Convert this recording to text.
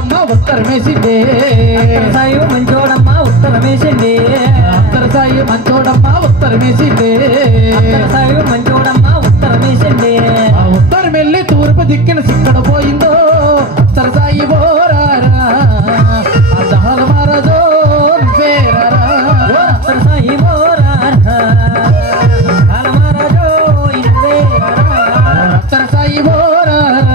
మంచోడమ్మ ఉత్తరమేసిండే సాయి మంచోడమ్మ ఉత్తరమేసిండే సాయి మంచోడమ్మ ఉత్తరమేసిండే సాయి మంచోడమ్మ ఉత్తరమేసిండే ఉత్తరం వెళ్ళి తూర్పు దిక్కిన సిక్కడ పోయిందో సరసాయి బోరారా దహల మహారాజో పేరారా సాయి బోరారా మహారాజో సరసాయి బోరారా